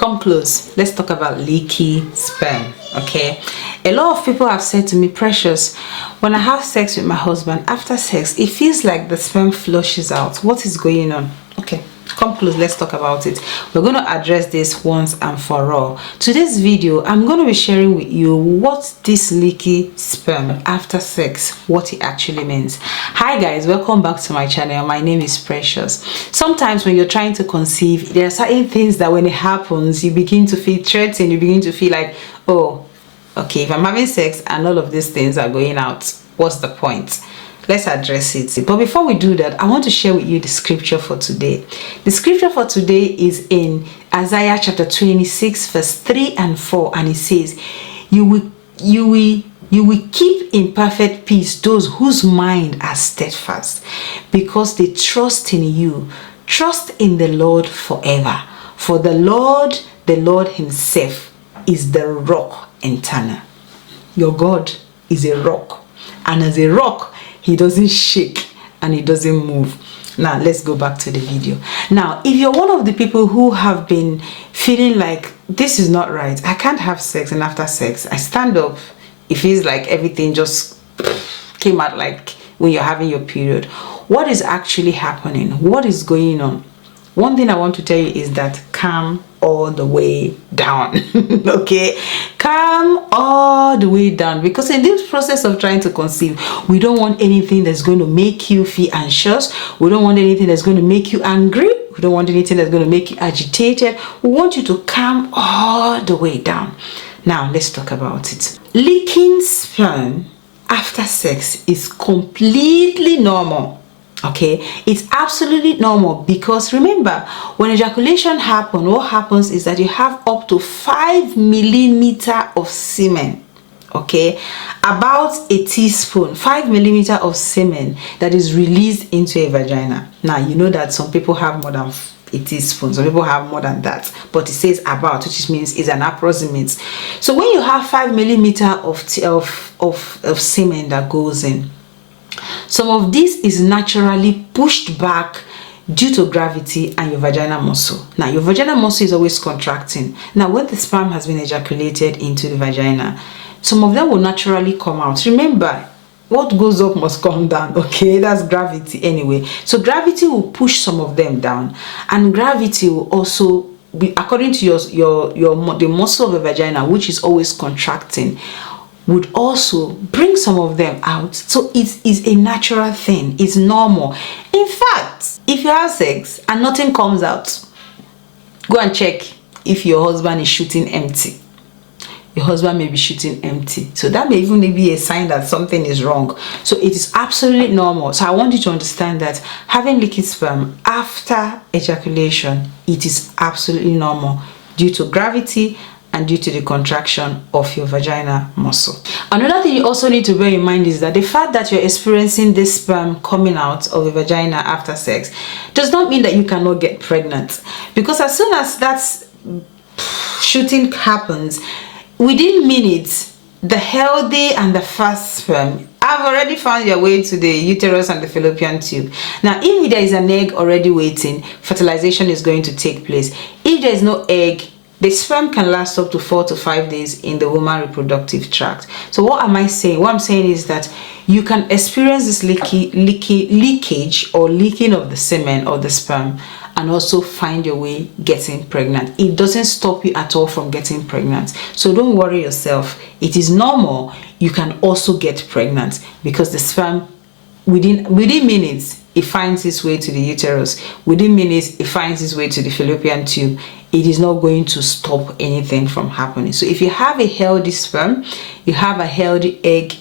Come close. Let's talk about leaky sperm. Okay, a lot of people have said to me, Precious, when I have sex with my husband, after sex it feels like the sperm flushes out. What is going on? Okay, come close, let's talk about it. We're going to address this once and for all. Today's video, I'm going to be sharing with you what this leaky sperm after sex, what it actually means. Hi guys, welcome back to my channel. My name is Precious. Sometimes when you're trying to conceive, there are certain things that when it happens, you begin to feel threatened. You begin to feel like, oh, okay, if I'm having sex and all of these things are going out, what's the point? Let's address it. But before we do that, I want to share with you the scripture for today. The scripture for today is in Isaiah chapter 26 verse 3 and 4, and it says, you will keep in perfect peace those whose mind are steadfast, because they trust in you. Trust in the Lord forever, for the Lord himself is the rock eternal. Your God is a rock, and as a rock, he doesn't shake and he doesn't move. Now let's go back to the video. Now, if you're one of the people who have been feeling like this is not right, I can't have sex, and after sex I stand up, it feels like everything just came out like when you're having your period. What is actually happening? What is going on? One thing I want to tell you is that calm all the way down. Okay, calm all the way down, because in this process of trying to conceive, we don't want anything that's going to make you feel anxious. We don't want anything that's going to make you angry. We don't want anything that's going to make you agitated. We want you to calm all the way down. Now let's talk about it. Leaking sperm after sex is completely normal. Okay, it's absolutely normal, because remember, when ejaculation happens, what happens is that you have up to 5 millimeters of semen. Okay, about a teaspoon, 5 millimeters of semen that is released into a vagina. Now you know that some people have more than a teaspoon, some people have more than that, but it says about, which means it's an approximate. So when you have 5 millimeters of semen that goes in, some of this is naturally pushed back due to gravity and your vaginal muscle. Now your vaginal muscle is always contracting. Now when the sperm has been ejaculated into the vagina, some of them will naturally come out. Remember, what goes up must come down. Okay, that's gravity anyway. So gravity will push some of them down, and gravity will also be, according to the muscle of the vagina, which is always contracting, would also bring some of them out. So it is a natural thing. It's normal. In fact, if you have sex and nothing comes out, go and check if your husband is shooting empty. Your husband may be shooting empty. So that may even be a sign that something is wrong. So it is absolutely normal. So I want you to understand that having leaky sperm after ejaculation, it is absolutely normal due to gravity and due to the contraction of your vagina muscle. Another thing you also need to bear in mind is that the fact that you're experiencing this sperm coming out of the vagina after sex does not mean that you cannot get pregnant, because as soon as that shooting happens, within minutes, the healthy and the fast sperm have already found their way to the uterus and the fallopian tube. Now, if there is an egg already waiting, fertilization is going to take place. If there is no egg, the sperm can last up to 4 to 5 days in the woman reproductive tract. So what am I saying? What I'm saying is that you can experience this leakage or leaking of the semen or the sperm, and also find your way getting pregnant. It doesn't stop you at all from getting pregnant. So don't worry yourself. It is normal. You can also get pregnant, because the sperm, within minutes, it finds its way to the uterus. Within minutes, it finds its way to the fallopian tube. It is not going to stop anything from happening. So if you have a healthy sperm, you have a healthy egg,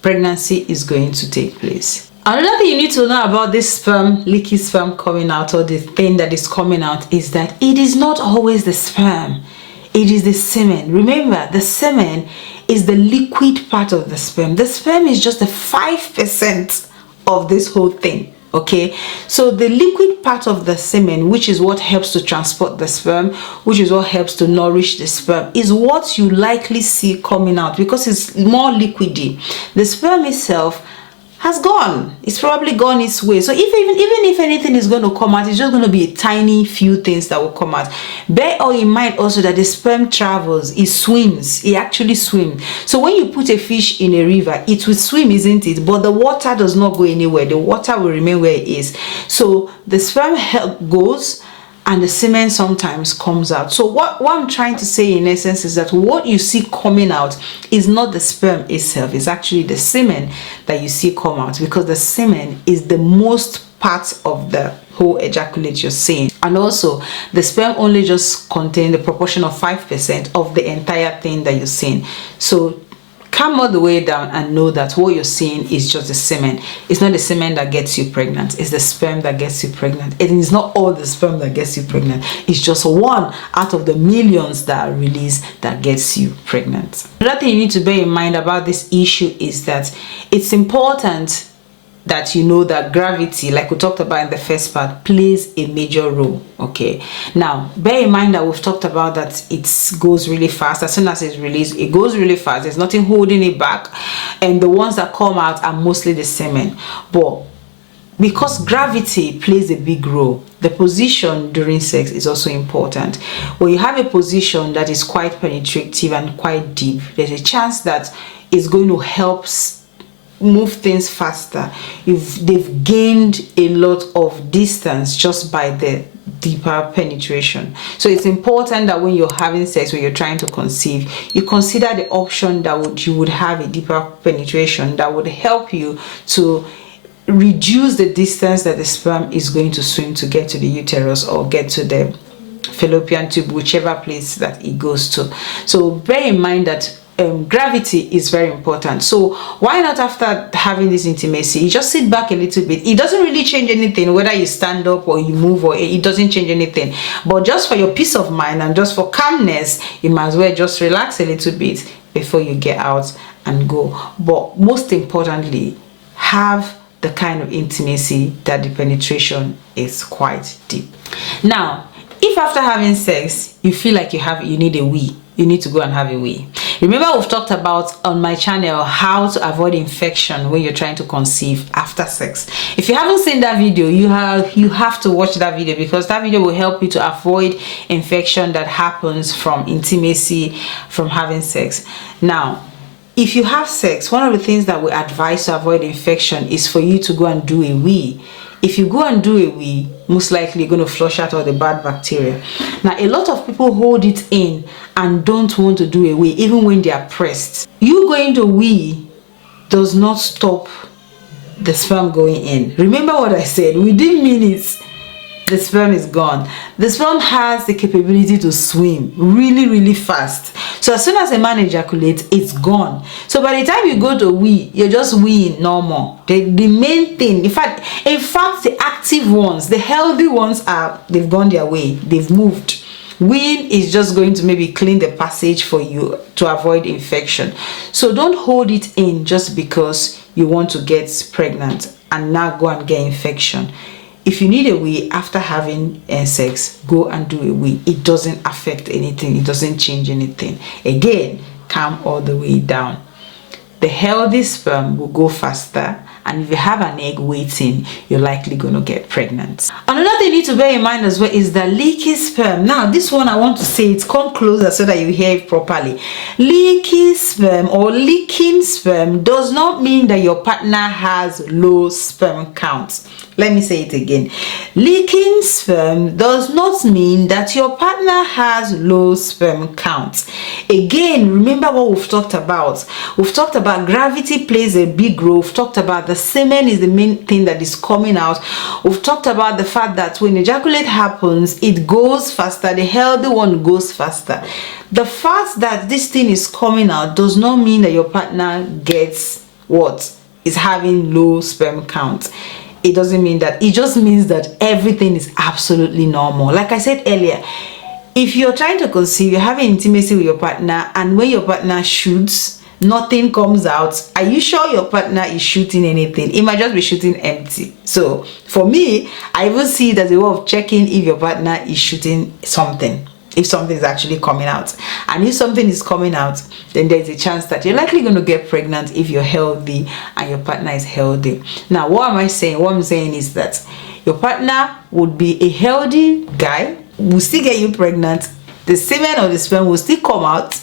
pregnancy is going to take place. Another thing you need to know about this sperm, leaky sperm coming out, or the thing that is coming out, is that it is not always the sperm. It is the semen. Remember, the semen is the liquid part of the sperm. The sperm is just the 5% of this whole thing. Okay, so the liquid part of the semen, which is what helps to transport the sperm, which is what helps to nourish the sperm, is what you likely see coming out, because it's more liquidy. The sperm itself has gone. It's probably gone its way. So even if anything is going to come out, it's just going to be a tiny few things that will come out. Bear all in mind also that the sperm travels, it swims, it actually swims. So when you put a fish in a river, it will swim, isn't it? But the water does not go anywhere. The water will remain where it is. So the sperm goes, and the semen sometimes comes out. So what I'm trying to say in essence is that what you see coming out is not the sperm itself, it's actually the semen that you see come out, because the semen is the most part of the whole ejaculate you're seeing. And also the sperm only just contain the proportion of 5% of the entire thing that you're seeing. So come all the way down and know that what you're seeing is just the semen. It's not the semen that gets you pregnant, it's the sperm that gets you pregnant. It is not all the sperm that gets you pregnant, it's just one out of the millions that are released that gets you pregnant. Another thing you need to bear in mind about this issue is that it's important that you know that gravity, like we talked about in the first part, plays a major role. Okay, now bear in mind that we've talked about that it goes really fast. As soon as it's released, it goes really fast. There's nothing holding it back, and the ones that come out are mostly the semen. But because gravity plays a big role, the position during sex is also important. When you have a position that is quite penetrative and quite deep, there's a chance that it's going to help move things faster. They've gained a lot of distance just by the deeper penetration. So it's important that when you're having sex, when you're trying to conceive, you consider the option that you would have a deeper penetration that would help you to reduce the distance that the sperm is going to swim to get to the uterus or get to the fallopian tube, whichever place that it goes to. So bear in mind that gravity is very important. So why not, after having this intimacy, you just sit back a little bit? It doesn't really change anything whether you stand up or you move, or it doesn't change anything. But just for your peace of mind and just for calmness, you might as well just relax a little bit before you get out and go. But most importantly, have the kind of intimacy that the penetration is quite deep. Now, if after having sex you feel like you need a wee, you need to go and have a wee. Remember, we've talked about on my channel how to avoid infection when you're trying to conceive after sex. If you haven't seen that video, you have to watch that video, because that video will help you to avoid infection that happens from intimacy, from having sex. Now, if you have sex, one of the things that we advise to avoid infection is for you to go and do a wee. If you go and do a wee, most likely you're going to flush out all the bad bacteria. Now, a lot of people hold it in and don't want to do a wee, even when they are pressed. You going to wee does not stop the sperm going in. Remember what I said, within minutes, the sperm is gone. The sperm has the capability to swim really, really fast. So as soon as a man ejaculates, it's gone. So by the time you go to wee, you're just weeing normal. The main thing, in fact, the active ones, the healthy ones, they've gone their way. They've moved. Weeing is just going to maybe clean the passage for you to avoid infection. So don't hold it in just because you want to get pregnant and now go and get infection. If you need a wee after having sex, go and do a wee. It doesn't affect anything. It doesn't change anything. Again, calm all the way down. The healthy sperm will go faster, and if you have an egg waiting, you're likely going to get pregnant. Another thing you need to bear in mind as well is the leaky sperm. Now, this one I want to say it, come closer so that you hear it properly. Leaky sperm or leaking sperm does not mean that your partner has low sperm count. Let me say it again. Leaking sperm does not mean that your partner has low sperm count. Again, remember what we've talked about. We've talked about gravity plays a big role. We've talked about the semen is the main thing that is coming out. We've talked about the fact that when ejaculate happens, it goes faster. The healthy one goes faster. The fact that this thing is coming out does not mean that your partner gets is having low sperm count. It doesn't mean that. It just means that everything is absolutely normal. Like I said earlier, if you're trying to conceive, you're having intimacy with your partner, and when your partner shoots, nothing comes out, are you sure your partner is shooting anything? It might just be shooting empty. So for me, I even see it as a way of checking if your partner is shooting something. if something is actually coming out. And if something is coming out, then there's a chance that you're likely going to get pregnant if you're healthy and your partner is healthy. Now, what am I saying? What I'm saying is that your partner would be a healthy guy, will still get you pregnant, the semen or the sperm will still come out,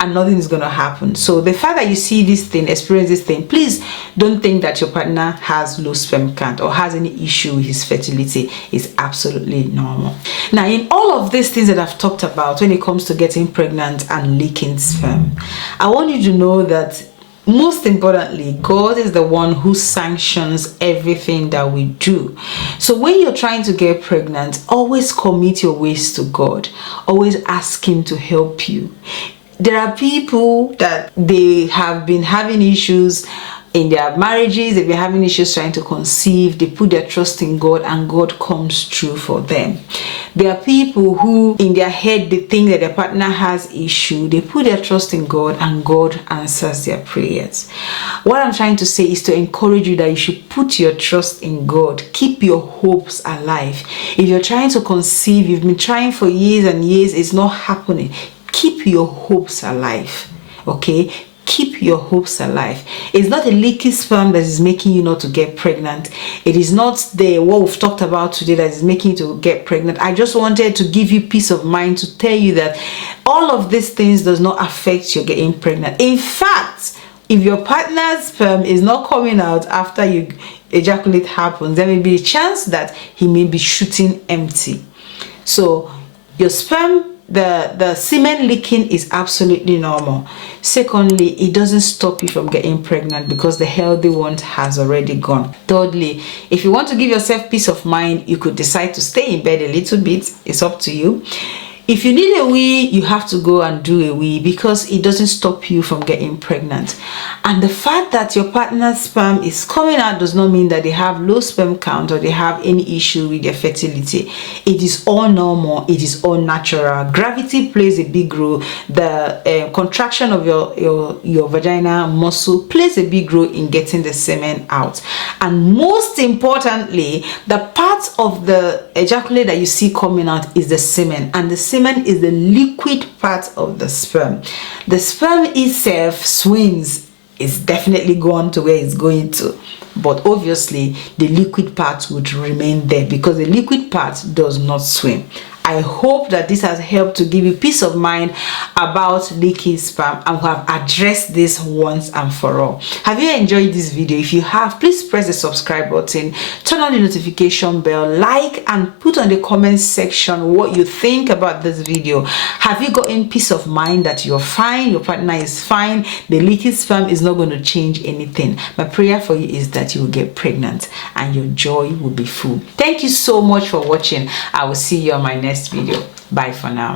and nothing is going to happen. So the fact that you see this thing, experience this thing, please don't think that your partner has low sperm count or has any issue with his fertility. Is absolutely normal. Now, in all of these things that I've talked about when it comes to getting pregnant and leaking sperm, I want you to know that most importantly, God is the one who sanctions everything that we do. So when you're trying to get pregnant, always commit your ways to God. Always ask Him to help you. There are people that they have been having issues in their marriages, they've been having issues trying to conceive, they put their trust in God and God comes through for them. There are people who in their head they think that their partner has issue, they put their trust in God and God answers their prayers. What I'm trying to say is to encourage you that you should put your trust in God. Keep your hopes alive. If you're trying to conceive, you've been trying for years and years, it's not happening. Keep your hopes alive, okay? Keep your hopes alive. It's not a leaky sperm that is making you not to get pregnant. It is not what we've talked about today that is making you to get pregnant. I just wanted to give you peace of mind to tell you that all of these things does not affect you getting pregnant. In fact, if your partner's sperm is not coming out after you ejaculate happens, there may be a chance that he may be shooting empty. So your sperm, the semen leaking is absolutely normal. Secondly, it doesn't stop you from getting pregnant because the healthy one has already gone. Thirdly, if you want to give yourself peace of mind, you could decide to stay in bed a little bit. It's up to you. If you need a wee, you have to go and do a wee because it doesn't stop you from getting pregnant. And the fact that your partner's sperm is coming out does not mean that they have low sperm count or they have any issue with their fertility. It is all normal. It is all natural. Gravity plays a big role. The contraction of your vagina muscle plays a big role in getting the semen out. And most importantly, the part of the ejaculate that you see coming out is the semen, and the semen is the liquid part of the sperm. The sperm itself swims. It's definitely gone to where it's going to, but obviously the liquid part would remain there because the liquid part does not swim. I hope that this has helped to give you peace of mind about leaky sperm and we have addressed this once and for all. Have you enjoyed this video? If you have, please press the subscribe button, turn on the notification bell, like and put on the comment section what you think about this video. Have you gotten peace of mind that you're fine, your partner is fine, the leaky sperm is not going to change anything? My prayer for you is that you will get pregnant and your joy will be full. Thank you so much for watching. I will see you on my next video. Bye for now.